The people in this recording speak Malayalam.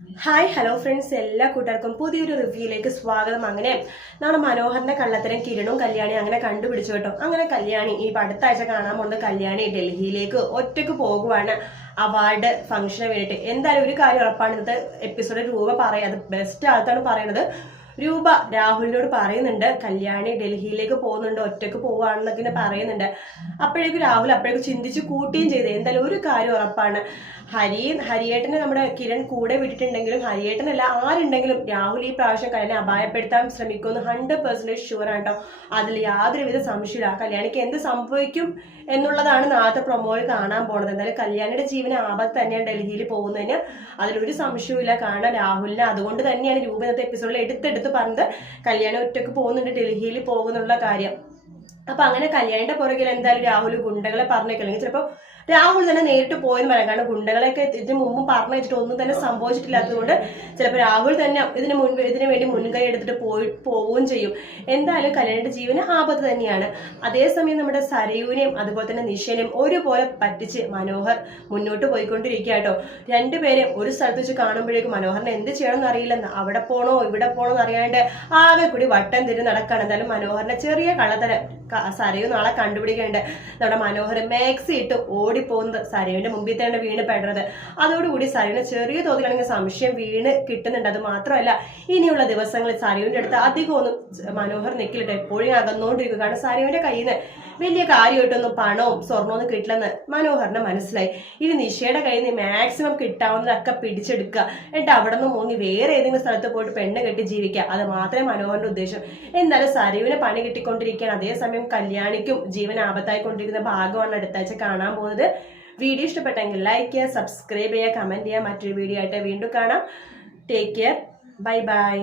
ഹായ് ഹലോ ഫ്രണ്ട്സ്, എല്ലാ കൂട്ടുകാർക്കും പുതിയൊരു റിവ്യൂയിലേക്ക് സ്വാഗതം. അങ്ങനെ നമ്മുടെ മനോഹറിന്റെ കള്ളത്തരം കിരണും കല്യാണി അങ്ങനെ കണ്ടുപിടിച്ചു കേട്ടോ. അങ്ങനെ കല്യാണി ഈ അടുത്ത ആഴ്ച കാണാൻ പോകുന്നത് കല്യാണി ഡൽഹിയിലേക്ക് ഒറ്റയ്ക്ക് പോകുവാണ് അവാർഡ് ഫംഗ്ഷന് വേണ്ടിയിട്ട്. എന്തായാലും ഒരു കാര്യം ഉറപ്പാണ്, ഇന്നത്തെ എപ്പിസോഡ് രൂപ പറയാം, അത് ബെസ്റ്റ് ആൾക്കാണ് പറയുന്നത്. രൂപ രാഹുലിനോട് പറയുന്നുണ്ട് കല്യാണി ഡൽഹിയിലേക്ക് പോകുന്നുണ്ട്, ഒറ്റയ്ക്ക് പോവാണെന്നൊക്കെ പറയുന്നുണ്ട്. അപ്പോഴേക്കും രാഹുൽ അപ്പോഴേക്കും ചിന്തിച്ച് കൂട്ടുകയും ചെയ്ത്. എന്തായാലും ഒരു കാര്യം ഉറപ്പാണ്, ഹരിയേട്ടനെ നമ്മുടെ കിരൺ കൂടെ വിട്ടിട്ടുണ്ടെങ്കിലും ഹരിയേട്ടനല്ല ആരുണ്ടെങ്കിലും രാഹുൽ ഈ പ്രാവശ്യം കല്യാണി അപായപ്പെടുത്താൻ ശ്രമിക്കുമെന്ന് 100% ഷുവർ ആണ് കേട്ടോ. അതിൽ യാതൊരുവിധ സംശയമില്ല. കല്യാണിക്ക് എന്ത് സംഭവിക്കും എന്നുള്ളതാണ് നാളത്തെ പ്രൊമോയിൽ കാണാൻ പോണത്. എന്തായാലും കല്യാണിയുടെ ജീവന് ആപത്ത് തന്നെയാണ് ഡൽഹിയിൽ പോകുന്നതിന്, അതിലൊരു സംശയവുമില്ല. കാരണം രാഹുലിനെ അതുകൊണ്ട് തന്നെയാണ് രൂപ ഇന്നത്തെ എപ്പിസോഡിൽ എടുത്തെടുത്ത് പറഞ്ഞത് കല്യാണി ഒറ്റയ്ക്ക് പോകുന്നുണ്ട്, ഡൽഹിയിൽ പോകുന്നുള്ള കാര്യം. അപ്പൊ അങ്ങനെ കല്യാണിന്റെ പുറകിൽ എന്തായാലും രാഹുൽ ഗുണ്ടകളെ പറഞ്ഞേക്കല്ലെങ്കിൽ ചിലപ്പോൾ രാഹുൽ തന്നെ നേരിട്ട് പോയെന്ന് പറയാം. കാരണം ഗുണ്ടകളെയൊക്കെ ഇതിന് മുമ്പ് പറഞ്ഞു വെച്ചിട്ട് ഒന്നും തന്നെ സംഭവിച്ചിട്ടില്ലാത്തതുകൊണ്ട് ചിലപ്പോൾ രാഹുൽ തന്നെ ഇതിനു വേണ്ടി മുൻകൈ എടുത്തിട്ട് പോവുകയും ചെയ്യും. എന്തായാലും കല്യാണിയുടെ ജീവന് ആപത്ത് തന്നെയാണ്. അതേസമയം നമ്മുടെ സരയുവിനെയും അതുപോലെ തന്നെ നിഷേനെയും ഒരുപോലെ പറ്റിച്ച് മനോഹർ മുന്നോട്ട് പോയിക്കൊണ്ടിരിക്കുക കേട്ടോ. രണ്ടുപേരെയും ഒരു സ്ഥലത്ത് വെച്ച് കാണുമ്പോഴേക്കും മനോഹറിന് എന്ത് ചെയ്യണമെന്ന് അറിയില്ലെന്ന്, അവിടെ പോണോ ഇവിടെ പോണോ എന്ന് അറിയാണ്ട് ആകെ കൂടി വട്ടം തിരിഞ്ഞ് നടക്കാണ്. എന്തായാലും മനോഹറിന്റെ ചെറിയ കള്ളത്തരം സരയു നാളെ കണ്ടുപിടിക്കേണ്ട. നമ്മുടെ മനോഹർ മാക്സി ഇട്ട് ഓടിപ്പോകുന്നത് സരയുവിന്റെ മുമ്പിൽ തന്നെ വീണ് പെടുന്നത്. അതോടുകൂടി സരയുവിന് ചെറിയ തോതിലാണെങ്കിൽ സംശയം വീണ് കിട്ടുന്നുണ്ട്. അത് മാത്രമല്ല, ഇനിയുള്ള ദിവസങ്ങളിൽ സരയുവിന്റെ അടുത്ത് അധികം ഒന്നും മനോഹർ നിൽക്കില്ല, എപ്പോഴും അകന്നുകൊണ്ടിരിക്കും. കാരണം സരയുവിന്റെ കയ്യിൽ നിന്ന് വലിയ കാര്യമായിട്ടൊന്നും പണവും സ്വർണമൊന്നും കിട്ടില്ലെന്ന് മനോഹറിന് മനസ്സിലായി. ഇനി നിഷയുടെ കയ്യിൽ നിന്ന് മാക്സിമം കിട്ടാവുന്നതൊക്കെ പിടിച്ചെടുക്കുക, എന്നിട്ട് അവിടെ നിന്ന് മൂങ്ങി വേറെ ഏതെങ്കിലും സ്ഥലത്ത് പോയിട്ട് പെണ്ണ് കെട്ടി ജീവിക്കുക, അത് മാത്രമേ മനോഹറിന്റെ ഉദ്ദേശം. എന്തായാലും സരയുവിന് പണി കിട്ടിക്കൊണ്ടിരിക്കുകയാണ്. അതേസമയം കല്യാണിക്കും ജീവൻ ആപത്തായിക്കൊണ്ടിരിക്കുന്ന ഭാഗമാണ് അടുത്താഴ്ച കാണാൻ പോകുന്നത്. വീഡിയോ ഇഷ്ടപ്പെട്ടെങ്കിൽ ലൈക്ക് ചെയ്യുക, സബ്സ്ക്രൈബ് ചെയ്യുക, കമന്റ് ചെയ്യുക. മറ്റൊരു വീഡിയോ ആയിട്ട് വീണ്ടും കാണാം. Take care, bye bye.